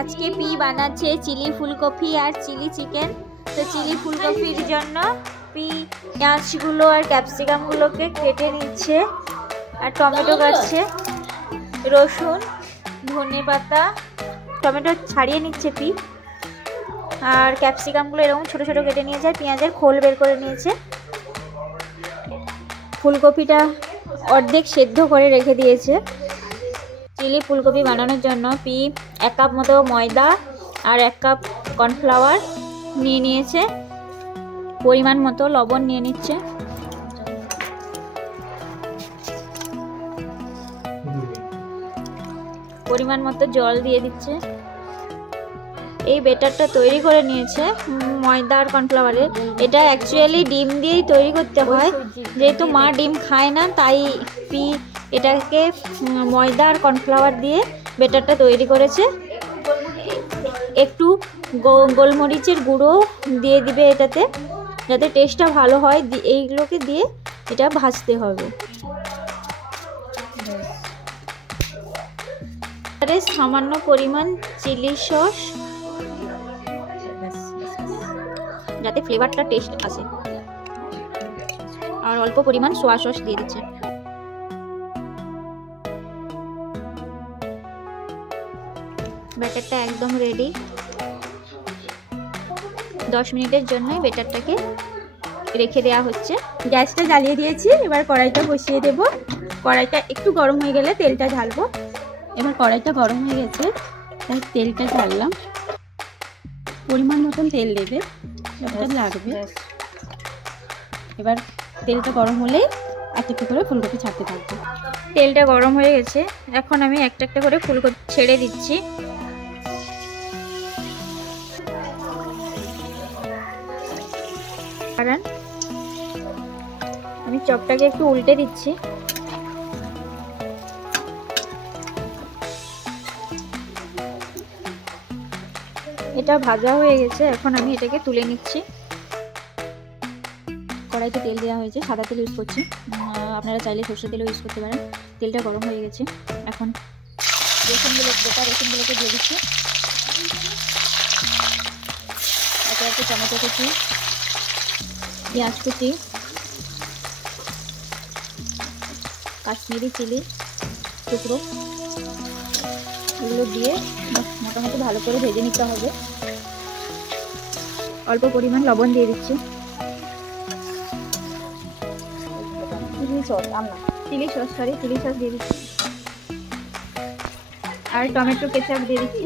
আজকে পি বানাচ্ছে চিলি ফুলকপি আর চিলি চিকেন। তো চিলি ফুলকপির জন্য পি পেঁয়াজগুলো আর ক্যাপসিকামগুলোকে কেটে নিচ্ছে, আর টমেটো কাটছে, রসুন, ধনে পাতা, টমেটো ছাড়িয়ে নিচ্ছে পি, আর ক্যাপসিকামগুলো এরকম ছোট ছোট কেটে নিয়েছে, আর পেঁয়াজের খোল বের করে নিয়েছে। ফুলকপিটা অর্ধেক সেদ্ধ করে রেখে দিয়েছে। চিলি ফুলকপি বানানোর জন্য পি 1 কাপ মতো ময়দা আর 1 কাপ কর্নফ্লাওয়ার নিয়ে নিয়েছে। পরিমাণ মতো লবণ নিয়ে নিচ্ছে। পরিমাণ মতো জল দিয়ে দিচ্ছে। এই বেটারটা তৈরি করে নিয়েছে ময়দা আর কর্নফ্লাওয়ারে। এটা অ্যাকচুয়ালি ডিম দিয়েই তৈরি করতে হয়, যেহেতু মা ডিম খায় না তাই পি এটাকে ময়দা আর কর্নফ্লাওয়ার দিয়ে বেটারটা তৈরি করেছে। একটু গোলমরিচের গুঁড়ো দিয়ে দিবে এটাতে, যাতে টেস্টটা ভালো হয়। এইগুলোকে দিয়ে এটা ভাজতে হবে। সামান্য পরিমাণ চিলি সস, যাতে ফ্লেভারটা টেস্ট আসে, আর অল্প পরিমাণ সোয়া সস দিয়ে দিচ্ছে। ব্যাটারটা একদম রেডি। 10 মিনিটের জন্যই ব্যাটারটাকে রেখে দেওয়া হচ্ছে। গ্যাসটা জ্বালিয়ে দিয়েছি, এবার কড়াইটা বসিয়ে দেব। কড়াইটা একটু গরম হয়ে গেলে তেলটা ঢালবো। এবার কড়াইটা গরম হয়ে গেছে, তাই তেলটা ঢাললাম। পরিমাণ মতন তেল দেবে, যতটা লাগবে। এবার তেলটা গরম হলে একটা একটা করে ফুলকপি ছাড়তে থাকবে। তেলটা গরম হয়ে গেছে, এখন আমি একটা একটা করে ফুলকপি ছেড়ে দিচ্ছি। কারণ আমি চপটাকে একটু উল্টে দিচ্ছি। এটা ভাজা হয়ে গেছে, এখন আমি এটাকে তুলে নিচ্ছি। কড়াইতে তেল দেওয়া হয়েছে, সাদা তেল ইউজ করছি, আপনারা চাইলে সরষের তেলও ইউজ করতে পারেন। তেলটা গরম হয়ে গেছে, এখন রসুনগুলোকে দিয়ে দিচ্ছি। একে একে টমেটো কুচি, পেঁয়াজ কুচি, কাশ্মীরি চিলি টুকরো, এগুলো দিয়ে মোটামুটি ভালো করে ভেজে নিতে হবে। অল্প পরিমাণ লবণ দিয়ে দিচ্ছি। চিলি সস দিয়ে দিচ্ছি, আর টমেটো কেচাপ দিয়ে দিচ্ছি।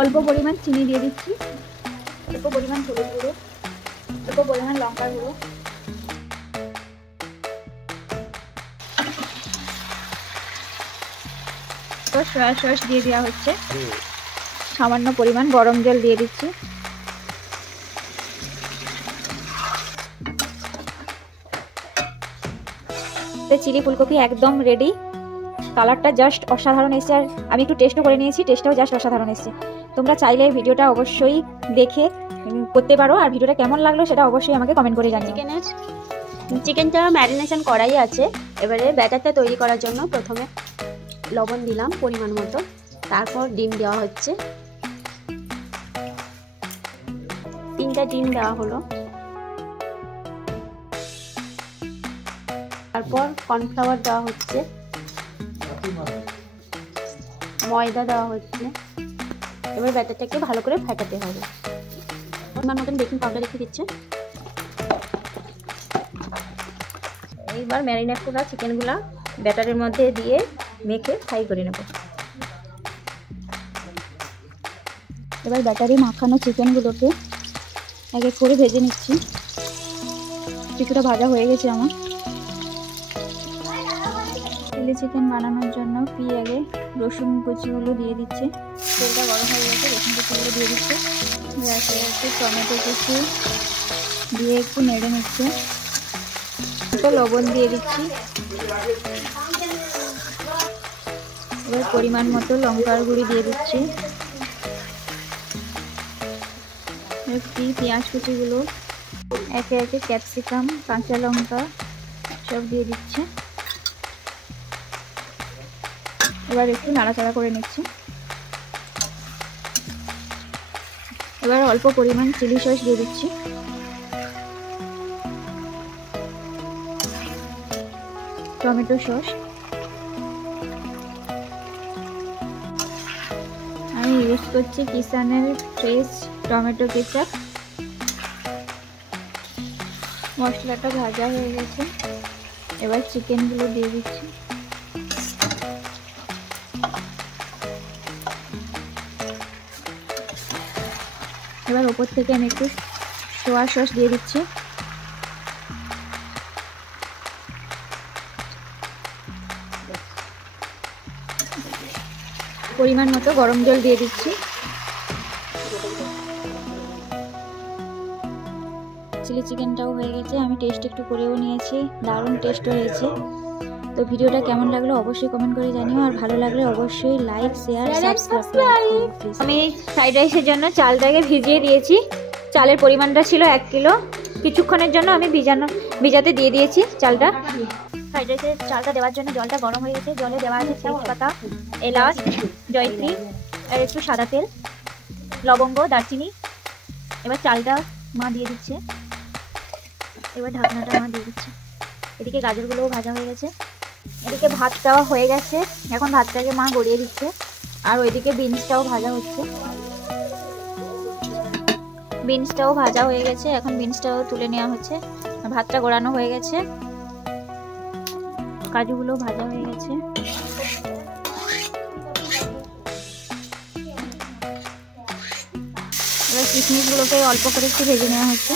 অল্প পরিমাণ চিনি দিয়ে দিচ্ছি, অল্প পরিমাণ হলুদ গুঁড়ো, অল্প পরিমাণ লঙ্কার গুঁড়ো, সয়া সস দিয়ে দেওয়া হচ্ছে। সামান্য পরিমাণ গরম জল দিয়ে দিচ্ছি। চিলি ফুলকপি একদম রেডি। কালারটা জাস্ট অসাধারণ এসেছে, আর আমি একটু টেস্টও করে নিয়েছি, টেস্টটাও জাস্ট অসাধারণ এসেছে। তোমরা চাইলে ভিডিওটা অবশ্যই দেখে করতে পারো, আর ভিডিওটা কেমন লাগলো সেটা অবশ্যই আমাকে কমেন্ট করে জানিও। চিকেনটা ম্যারিনেশন করাই আছে। এবারে ব্যাটারটা তৈরি করার জন্য প্রথমে লবণ দিলাম পরিমাণ মতো, তারপর ডিম দেওয়া হচ্ছে। 3টা ডিম দেওয়া হলো, তারপর কর্নফ্লাওয়ার দেওয়া হচ্ছে, ময়দা দেওয়া হচ্ছে। এবার ব্যাটারটাকে ভালো করে ফেটাতে হবে। পরিমাণ মতন বেকিং পাউডার রেখে দিচ্ছে। এইবার ম্যারিনেট করা চিকেনগুলা ব্যাটারের মধ্যে দিয়ে মেখে ফ্রাই করে নেব। এবার ব্যাটারে মাখানো চিকেনগুলোকে এক এক করে ভেজে নিচ্ছি। কিছুটা ভাজা হয়ে গেছে আমার। চিলি চিকেন বানানোর জন্য পি আগে রসুন কুচিগুলো দিয়ে দিচ্ছে। তেলটা গরম হয়ে গেছে, রসুন কুচিগুলো দিয়ে দিচ্ছে। একটু টমেটো কুচি দিয়ে একটু নেড়ে নিচ্ছে। একটু লবণ দিয়ে দিচ্ছি। এবার পরিমাণ মতো লঙ্কার গুঁড়ি দিয়ে দিচ্ছি। পেঁয়াজ কুচিগুলো, একে একে ক্যাপসিকাম, কাঁচা লঙ্কা সব দিয়ে দিচ্ছি। এবার একটু নাড়াচাড়া করে নিচ্ছি। এবার অল্প পরিমাণ চিলি সস দিয়ে দিচ্ছি। টমেটো সস, আমি ইউজ করছি কিষানের ফ্রেশ টমেটো কেচাপ। মশলাটা ভাজা হয়ে গেছে, এবার চিকেনগুলো দিয়ে দিচ্ছি। এবার ওপর থেকে আমি একটু সোয়া সস দিয়ে দিচ্ছি। পরিমাণ মতো গরম জল দিয়ে দিচ্ছি। চিলি চিকেনটাও হয়ে গেছে, আমি টেস্ট একটু করেও নিয়েছি, দারুণ টেস্ট হয়েছে। তো ভিডিওটা কেমন লাগলো অবশ্যই কমেন্ট করে জানিও, আর ভালো লাগলে অবশ্যই লাইক, শেয়ার, সাবস্ক্রাইব। আমি ফ্রাইড রাইসের জন্য চালটাকে ভিজিয়ে দিয়েছি। চালের পরিমাণটা ছিল 1 কিলো। কিছুক্ষণের জন্য আমি ভিজাতে দিয়ে দিয়েছি চালটা। ফ্রাইড রাইসের চালটা দেওয়ার জন্য জলটা গরম হয়ে গেছে। জলে দেওয়া আছে তেজপাতা, এলাচ, জয়ত্রী আর একটু সাদা তেল, লবঙ্গ, দারচিনি। এবার চালটা মা দিয়ে দিচ্ছে, এবার ঢাকনাটা মা দিয়ে দিচ্ছে। এদিকে গাজরগুলোও ভাজা হয়ে গেছে, এদিকে ভাতটাও হয়ে গেছে। এখন ভাতটাকে মা গড়িয়ে দিচ্ছে, আর ওইদিকে বিনসটাও ভাজা হচ্ছে। বিনসটাও ভাজা হয়ে গেছে, এখন বিনসটাও তুলে নেওয়া হচ্ছে। ভাতটা গড়ানো হয়ে গেছে, কাজুগুলো ভাজা হয়ে গেছে। এবার কিশমিশগুলোকে অল্প করে একটু ভেজে নেওয়া হচ্ছে।